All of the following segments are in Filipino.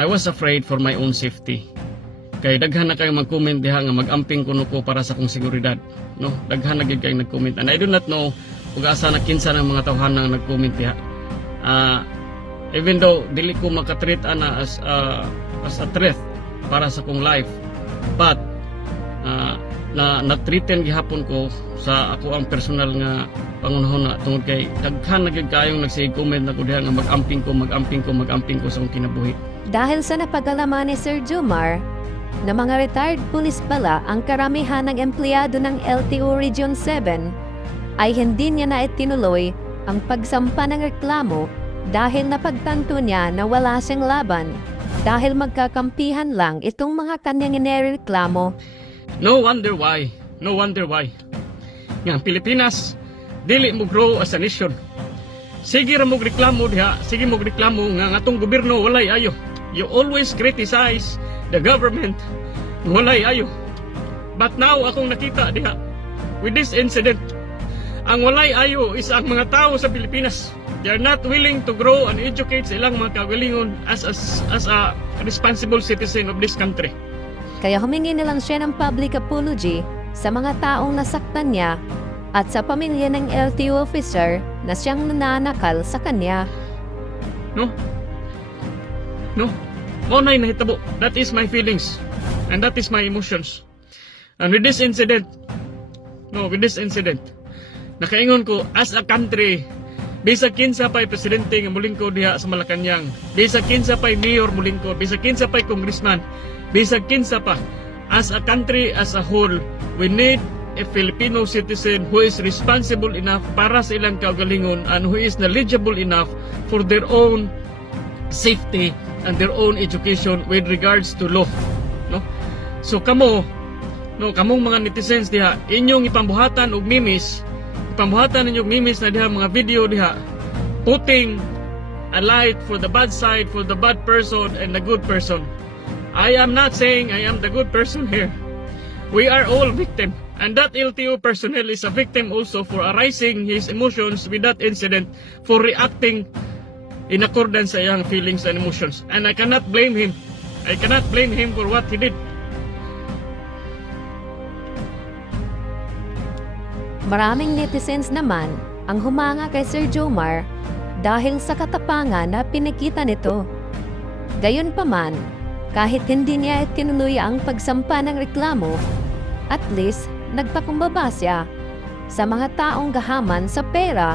I was afraid for my own safety. Kay daghan na kayo mag-comment diha nga mag-amping kuno ko para sa kong seguridad. No, daghan na gyud kayo nag-comment and I do not know ug asa na kinsa ng mga tawhan nang nag-comment diha. Ah, even though dili ko makatreat ana as ah, as a threat para sa kong life, but ah, na na-threaten gihapon ko sa ako ang personal nga pangunahon na tungod kay daghan na gyud kayong nagsig-comment na ko diha nga mag-amping ko, mag-amping ko, mag-amping ko sa akong kinabuhi. Dahil sa napagalaman ni Sir Jomar, na mga retired police pala ang karamihan ng empleyado ng LTO Region 7, ay hindi niya na itinuloy ang pagsampa ng reklamo dahil napagtanto niya na wala siyang laban dahil magkakampihan lang itong mga kanyang inireklamo No wonder why. No wonder why. Nga Pilipinas dili mo grow as a nation. Sige ra mo reklamo diha, sige mo reklamo nga nga atong gobyerno walay ayo. You always criticize the government. Walay ayo. But now akong nakita diha with this incident ang walay ayo is ang mga tao sa Pilipinas. They are not willing to grow and educate sa ilang mga kagalingon as, as, as a responsible citizen of this country. Kaya humingi nilang siya ng public apology sa mga taong nasaktan niya at sa pamilya ng LTO officer na siyang nananakal sa kanya. No? No? Mo na nahitabo. That is my feelings. And that is my emotions. And with this incident, no, with this incident, nakaingon ko, as a country, bisag kinsa pa'y presidente nga mulingkod diha sa Malacanang, bisag kinsa pa'y mayor mulingkod, bisag kinsa pa'y congressman, bisag kinsa pa, as a country as a whole, we need a Filipino citizen who is responsible enough para sa ilang kaugalingon and who is knowledgeable enough for their own safety and their own education with regards to law no? So kamo no kamong mga netizens diha inyong ipambuhatan og memes ipambuhatan ninyong memes na diha mga video diha putting a light for the bad side for the bad person and the good person. I am not saying I am the good person here we are all victim and that LTO personnel is a victim also for arising his emotions with that incident for reacting in accordance sa iyang feelings and emotions. And I cannot blame him. I cannot blame him for what he did. Maraming netizens naman ang humanga kay Sir Jomar dahil sa katapangan na pinakita nito. Gayunpaman, kahit hindi niya itinuloy ang pagsampa ng reklamo, at least nagpakumbaba siya sa mga taong gahaman sa pera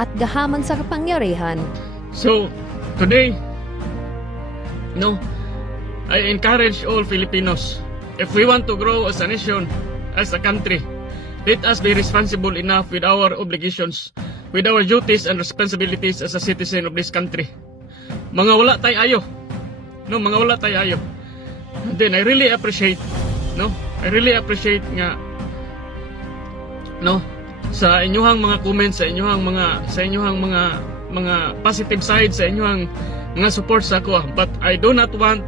at gahaman sa kapangyarihan. So, today, no, I encourage all Filipinos, if we want to grow as a nation, as a country, let us be responsible enough with our obligations, with our duties and responsibilities as a citizen of this country. Mga wala tayo ayo. No, mga wala tayo ayo. And then I really appreciate, no, I really appreciate nga, no, sa inyuhang mga comments, sa inyuhang mga, sa inyuhang mga mga positive side sa inyong mga support sa ako but I do not want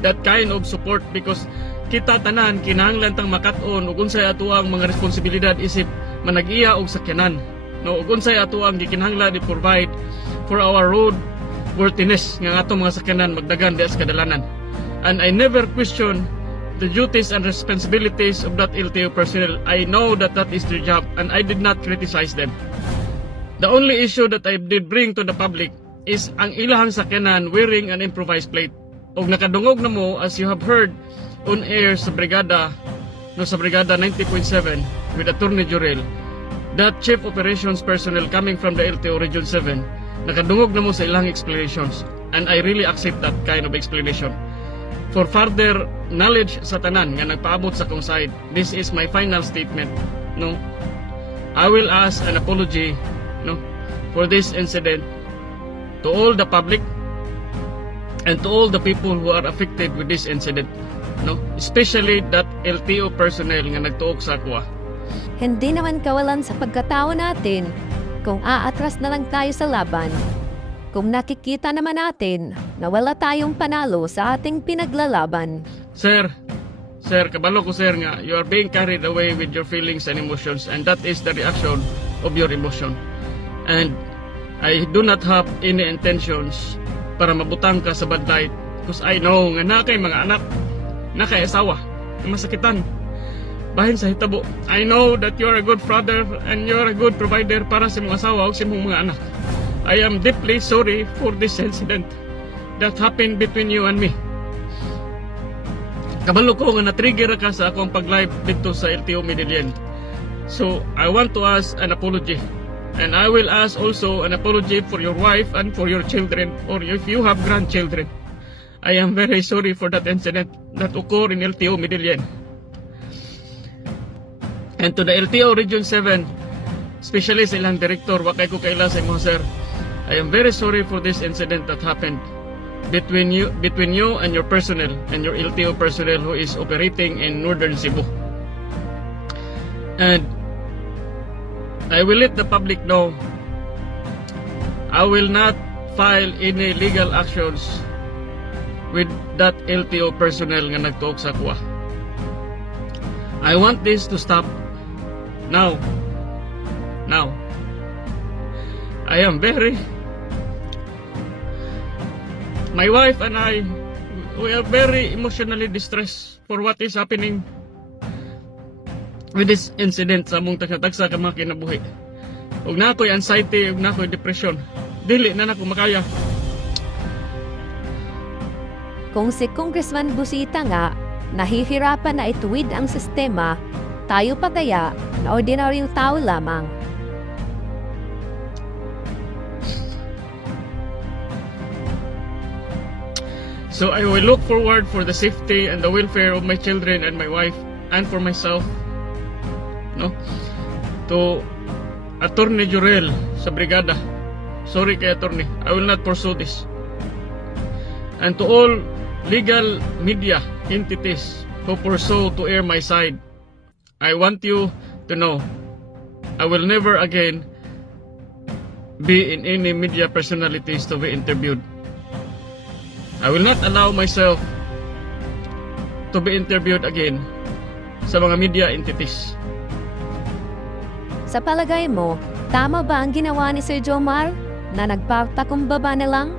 that kind of support because kita tanan kinahanglan tang makat-on ug unsay ato ang mga responsibilidad isip manag-iya og sakyanan. No ug unsay ato ang gikinahanglan i-provide for our road worthiness nga atong mga sakyanan magdagan diha sa kadalanan. And I never question the duties and responsibilities of that LTO personnel I know that that is their job and I did not criticize them The only issue that I did bring to the public is ang ilahang sakyanan wearing an improvised plate. Og nakadungog na mo as you have heard on air sa brigada no sa brigada 90.7 with Attorney Jurel that chief operations personnel coming from the LTO Region 7 nakadungog na mo sa ilang explanations and I really accept that kind of explanation. For further knowledge sa tanan nga nagpaabot sa kong side, this is my final statement. No, I will ask an apology no for this incident to all the public and to all the people who are affected with this incident no especially that LTO personnel nga nagtuok sa ah. Hindi naman kawalan sa pagkatao natin kung aatras na lang tayo sa laban. Kung nakikita naman natin na wala tayong panalo sa ating pinaglalaban. sir sir kabalo ko sir nga you are being carried away with your feelings and emotions and that is the reaction of your emotion and I do not have any intentions para mabutang ka sa bad light Because I know nga na kay mga anak, na kay asawa, na masakitan. Bahin sa hitabo. I know that you are a good father and you are a good provider para sa mga asawa o sa mga anak. I am deeply sorry for this incident that happened between you and me. Kabalo ko nga na-trigger ka sa akong pag-live dito sa LTO Medellin. So, I want to ask an apology. And I will ask also an apology for your wife and for your children or if you have grandchildren. I am very sorry for that incident that occurred in LTO Medellin. And to the LTO Region 7, especially sa ilang director, wakay ko kaila sa imo sir. I am very sorry for this incident that happened between you between you and your personnel and your LTO personnel who is operating in northern Cebu. And I will let the public know I will not file any legal actions with that LTO personnel nga nagtuok sa kuha. I want this to stop now. Now. I am very My wife and I we are very emotionally distressed for what is happening with this incident sa among tagsa-tagsa ka mga kinabuhi. Ug na ako'y anxiety, ug na ako'y depression. Dili na nako makaya. Kung si Congressman Busita nga, nahihirapan na ituwid ang sistema, tayo pa kaya na ordinaryong tao lamang. So I will look forward for the safety and the welfare of my children and my wife and for myself. No? To Attorney Jurel sa brigada. Sorry kay attorney. I will not pursue this. And to all legal media entities who pursue to air my side, I want you to know I will never again be in any media personalities to be interviewed. I will not allow myself to be interviewed again sa mga media entities. Sa palagay mo, tama ba ang ginawa ni Sir Jomar na nagpapakumbaba na lang